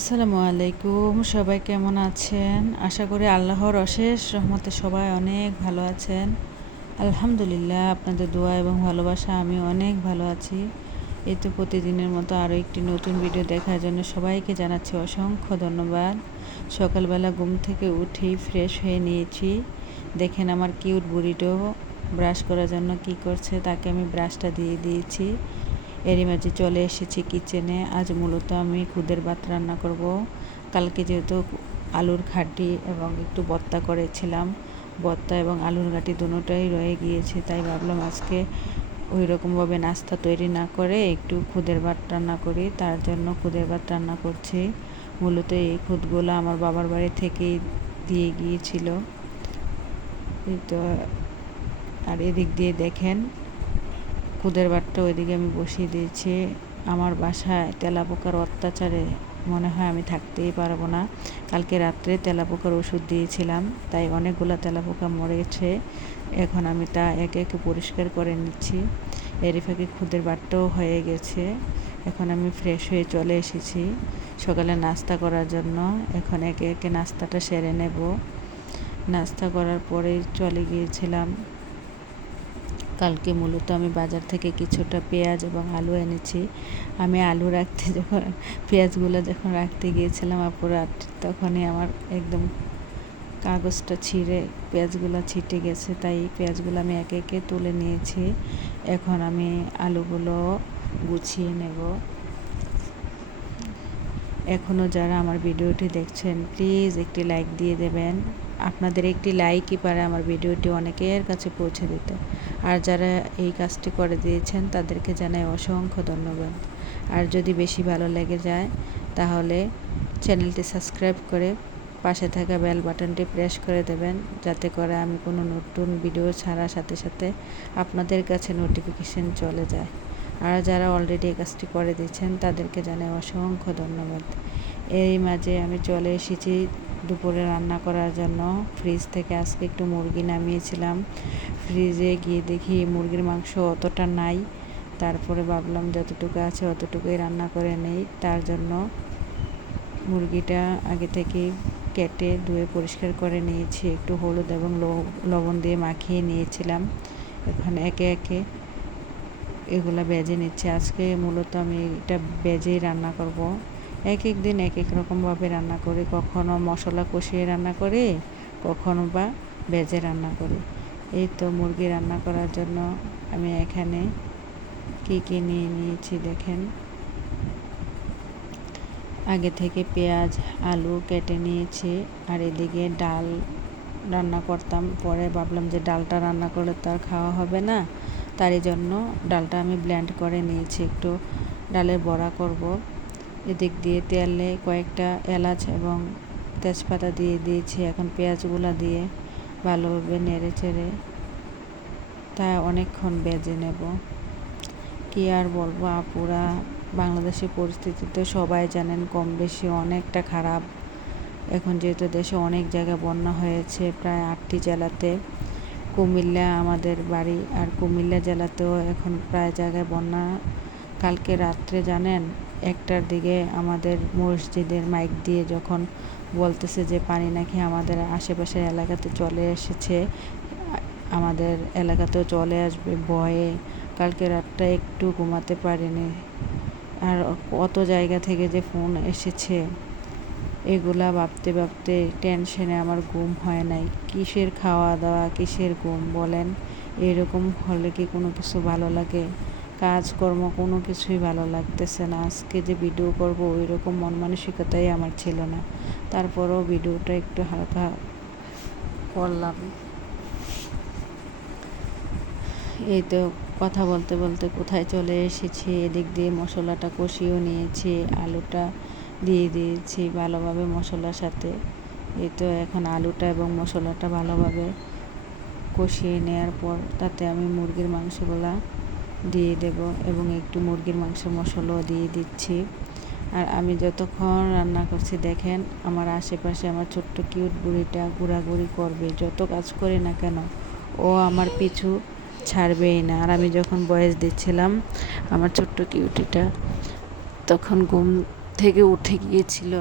আসসালামু আলাইকুম, সবাই কেমন আছেন? আশা করি আল্লাহর অশেষ রহমতে সবাই অনেক ভালো আছেন। আলহামদুলিল্লাহ, আপনাদের দোয়া এবং ভালোবাসা আমি অনেক ভালো আছি। এই তো প্রতিদিনের মতো আরও একটি নতুন ভিডিও দেখার জন্য সবাইকে জানাচ্ছি অসংখ্য ধন্যবাদ। সকালবেলা ঘুম থেকে উঠেই ফ্রেশ হয়ে নিয়েছি। দেখেন আমার কিউট বুড়িটাও ব্রাশ করার জন্য কি করছে, তাকে আমি ব্রাশটা দিয়ে দিয়েছি। এরই মাঝে চলে এসেছি কিচেনে। আজ মূলত আমি খুদের ভাত রান্না করব। কালকে যেহেতু আলুর ঘাটি এবং একটু বত্তা করেছিলাম, বত্তা এবং আলুর ঘাটি দুটোটাই রয়ে গিয়েছে, তাই ভাবলাম আজকে ওই রকমভাবে নাস্তা তৈরি না করে একটু খুদের ভাত রান্না করি। তার জন্য খুদের ভাত রান্না করছি। মূলত এই খুদগুলো আমার বাবার বাড়ি থেকেই দিয়ে গিয়েছিল। তো, আর এদিক দিয়ে দেখেন খুদের বাটটা ওইদিকে আমি বসিয়ে দিয়েছি। আমার বাসায় তেলাপোকার অত্যাচারে মনে হয় আমি থাকতেই পারব না। কালকে রাত্রে তেলাপোকার ওষুধ দিয়েছিলাম, তাই অনেকগুলো তেলাপোকা মরেছে। এখন আমি তা একে একে পরিষ্কার করে নিচ্ছি। এরই ফাঁকে খুদের বাটটাও হয়ে গেছে। এখন আমি ফ্রেশ হয়ে চলে এসেছি সকালে নাস্তা করার জন্য। এখন একে একে নাস্তাটা সেরে নেব। নাস্তা করার পরেই চলে গিয়েছিলাম কালকে মূলত আমি বাজার থেকে কিছুটা পেঁয়াজ এবং আলু এনেছি। আমি আলু রাখতে যখন, পেঁয়াজগুলো যখন রাখতে গিয়েছিলাম আপুরা তখনই আমার একদম কাগজটা ছিঁড়ে, পেঁয়াজগুলো ছিটে গেছে। তাই পেঁয়াজগুলো আমি একে একে তুলে নিয়েছি। এখন আমি আলুগুলো গুছিয়ে নেব। এখনও যারা আমার ভিডিওটি দেখছেন প্লিজ একটি লাইক দিয়ে দেবেন। আপনাদের একটি লাইকই পারে আমার ভিডিওটি অনেকের কাছে পৌঁছে দিতে। আর যারা এই কাজটি করে দিয়েছেন, তাদেরকে জানাই অসংখ্য ধন্যবাদ। আর যদি বেশি ভালো লেগে যায়, তাহলে চ্যানেলটি সাবস্ক্রাইব করে পাশে থাকা বেল বাটনটি প্রেস করে দেবেন, যাতে করে আমি কোনো নতুন ভিডিও ছাড়ার সাথে সাথে আপনাদের কাছে নোটিফিকেশন চলে যায়। আর যারা অলরেডি এই কাজটি করে দিচ্ছেন তাদেরকে জানাই অসংখ্য ধন্যবাদ। এই মাঝে আমি চলে এসেছি দুপুরে রান্না করার জন্য। ফ্রিজ থেকে আজকে একটু মুরগি নামিয়েছিলাম। ফ্রিজে গিয়ে দেখি মুরগির মাংস অতটা নাই। তারপরে ভাবলাম যতটুকু আছে অতটুকুই রান্না করে নেই। তার জন্য মুরগিটা আগে থেকেই কেটে ধুয়ে পরিষ্কার করে নিয়েছি। একটু হলুদ এবং লবণ দিয়ে মাখিয়ে নিয়েছিলাম। এখানে একে একে এগুলা বেজে নিচ্ছে। আজকে মূলত আমি এটা বেজেই রান্না করব। এক এক দিন এক এক রকমভাবে রান্না করি। কখনো মশলা কষিয়ে রান্না করি, কখনো বা বেজে রান্না করি। এই তো মুরগি রান্না করার জন্য আমি এখানে কী কী নিয়ে নিয়েছি দেখেন। আগে থেকে পেঁয়াজ, আলু কেটে নিয়েছি আর এদিকে ডাল রান্না করতাম। পরে ভাবলাম যে ডালটা রান্না করলে তো আর খাওয়া হবে না। তারই জন্য ডালটা আমি ব্ল্যান্ড করে নিয়েছি। একটু ডালের বড়া করব। এদিক দিয়ে তেলে কয়েকটা এলাচ এবং তেজপাতা দিয়ে দিয়েছি। এখন পেঁয়াজগুলো দিয়ে ভালোভাবে নেড়ে চেড়ে তা অনেকক্ষণ বেজে নেব। কি আর বলব আপুরা বাংলাদেশের পরিস্থিতি তো সবাই জানেন কম বেশি অনেকটা খারাপ। এখন যেহেতু দেশে অনেক জায়গায় বন্যা হয়েছে, প্রায় আটটি জেলাতে কুমিল্লা আমাদের বাড়ি আর কুমিল্লা জেলাতেও এখন প্রায় জায়গায় বন্যা। কালকে রাত্রে জানেন, একটার দিকে আমাদের মসজিদের মাইক দিয়ে যখন বলতেছে যে পানি নাকি আমাদের আশেপাশের এলাকাতে চলে এসেছে, আমাদের এলাকাতেও চলে আসবে ভয়ে। কালকে রাতটা একটু ঘুমাতে পারিনি। আর কত জায়গা থেকে যে ফোন এসেছে। এগুলা ভাবতে ভাবতে টেনশনে আমার ঘুম হয় নাই। কিসের খাওয়া দাওয়া কিসের ঘুম বলেন? এরকম হলে কি কোনো কিছু ভালো লাগে? কাজকর্ম কোনো কিছুই ভালো লাগতেছে না। আজকে যে ভিডিও করব ওই রকম মন মানসিকতাই আমার ছিল না। তারপরেও ভিডিওটা একটু হালকা করলাম। এই তো কথা বলতে বলতে কোথায় চলে এসেছি? এদিক দিয়ে মশলাটা কষিয়েও নিয়েছি, আলুটা দিয়ে দিয়েছি ভালোভাবে মশলার সাথে। এই তো এখন আলুটা এবং মশলাটা ভালোভাবে কষিয়ে নেওয়ার পর তাতে আমি মুরগির মাংসগুলা দিয়ে দেব এবং একটু মুরগির মাংস মশলাও দিয়ে দিচ্ছি। আর আমি যতক্ষণ রান্না করছি, দেখেন আমার আশেপাশে আমার ছোট্ট কিউট বুড়িটা ঘোরাঘুরি করবে, যত কাজ করি না কেন ও আমার পিছু ছাড়বেই না। আর আমি যখন বয়স দিচ্ছিলাম আমার ছোট্ট কিউটিটা, তখন ঘুম থেকে উঠে গিয়েছিল।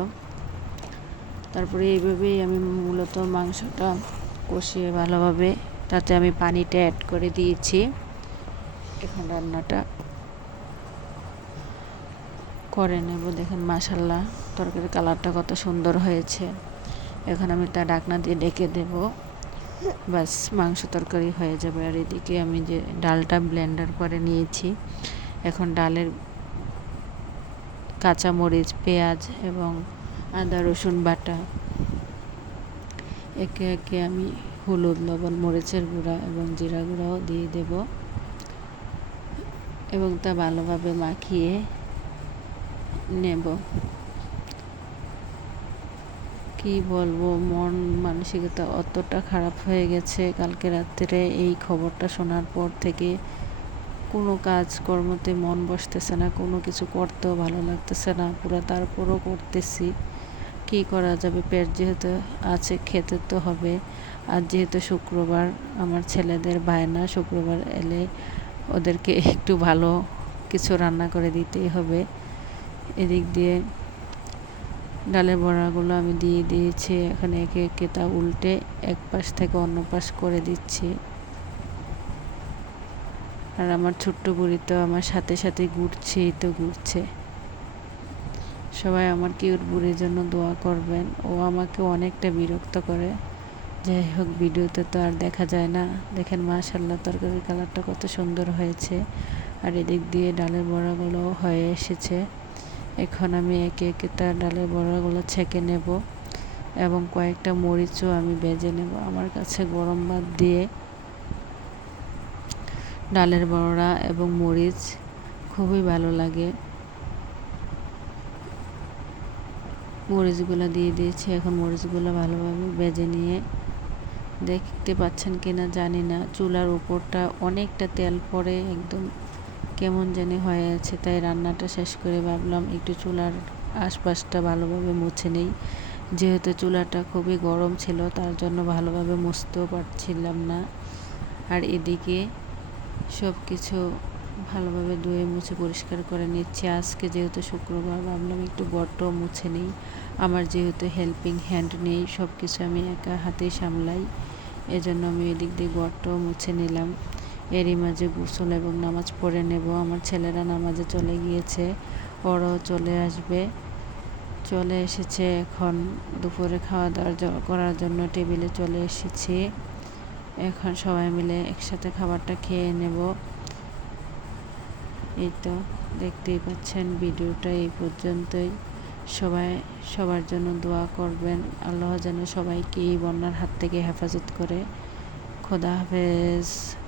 তারপরে এইভাবেই আমি মূলত মাংসটা কষিয়ে ভালোভাবে তাতে আমি পানিটা অ্যাড করে দিয়েছি। এখন রান্নাটা করে নেব। দেখেন মাসাল্লাহ তরকারির কালারটা কত সুন্দর হয়েছে। এখন আমি তা ডাকনা দিয়ে ডেকে দেব। বাস মাংস তরকারি হয়ে যাবে। আর এদিকে আমি যে ডালটা ব্লেন্ডার করে নিয়েছি, এখন ডালের কাঁচামরিচ, পেঁয়াজ এবং আদা, রসুন বাটা। একে একে আমি হলুদ, লবণ, মরিচের গুঁড়া এবং জিরা গুঁড়াও দিয়ে দেব এবং তা ভালোভাবে মাখিয়ে নেব। কি বলব, মন মানসিকতা অতটা খারাপ হয়ে গেছে কালকে রাত্রে। এই খবরটা শোনার পর থেকে কোনো কাজ কর্মতে মন বসতেছে না, কোনো কিছু করতেও ভালো লাগতেছে না। পুরো তারপরও করতেছি। কি করা যাবে? পেট যেহেতু আছে, খেতে তো হবে। আর যেহেতু শুক্রবার আমার ছেলেদের বায়না, শুক্রবার এলে ওদেরকে একটু ভালো কিছু রান্না করে দিতেই হবে। এদিক দিয়ে ডালের বড়াগুলো আমি দিয়ে দিয়েছি। এখানে একে একে তা উল্টে এক পাশ থেকে অন্য পাশ করে দিচ্ছি। আর আমার ছোট্ট বুড়ি তো আমার সাথে সাথে ঘুরছেই তো ঘুরছে। সবাই আমার কিউট বুড়ির জন্য দোয়া করবেন। ও আমাকে অনেকটা বিরক্ত করে। যাই হোক, ভিডিওতে তো আর দেখা যায় না। দেখেন মাশাল্লাহ তরকারির কালারটা কত সুন্দর হয়েছে। আর এদিক দিয়ে ডালের বড়াগুলো হয়ে এসেছে। এখন আমি একে একে তার ডালের বড়াগুলো ছেঁকে নেব এবং কয়েকটা মরিচও আমি বেজে নেব। আমার কাছে গরম ভাত দিয়ে ডালের বড়া এবং মরিচ খুবই ভালো লাগে। মরিচগুলো দিয়ে দিয়েছি, এখন মরিচগুলো ভালোভাবে বেজে নিয়ে দেখতে পাচ্ছেন কি না জানি না। চুলার উপরটা অনেকটা তেল পড়ে, একদম কেমন জানি হয়ে আছে, তাই রান্নাটা শেষ করে ভাবলাম একটু চুলার আশপাশটা ভালোভাবে মুছে নেই। যেহেতু চুলাটা খুবই গরম ছিল, তার জন্য ভালোভাবে মুছতেও পারছিলাম না। আর এদিকে সব কিছু ভালোভাবে ধুয়ে মুছে পরিষ্কার করে নিচ্ছি। আজকে যেহেতু শুক্রবার, ভাবলাম একটু গড়টাও মুছে নিই। আমার যেহেতু হেল্পিং হ্যান্ড নেই সব কিছু আমি একা হাতেই সামলাই। এজন্য আমি এদিক দিয়ে গড়টাও মুছে নিলাম। এরই মাঝে গোসল এবং নামাজ পড়ে নেব। আমার ছেলেরা নামাজে চলে গিয়েছে। ওরাও চলে আসবে। চলে এসেছে এখন। দুপুরে খাওয়া দাওয়া করার জন্য টেবিলে চলে এসেছি। এখন সবাই মিলে একসাথে খাবারটা খেয়ে নেব। এই তো, দেখতেই পাচ্ছেন ভিডিওটা এই পর্যন্তই। সবাই, সবার জন্য দোয়া করবেন। আল্লাহ যেন সবাইকে এই বন্যার হাত থেকে হেফাজত করে। খোদা হাফেজ।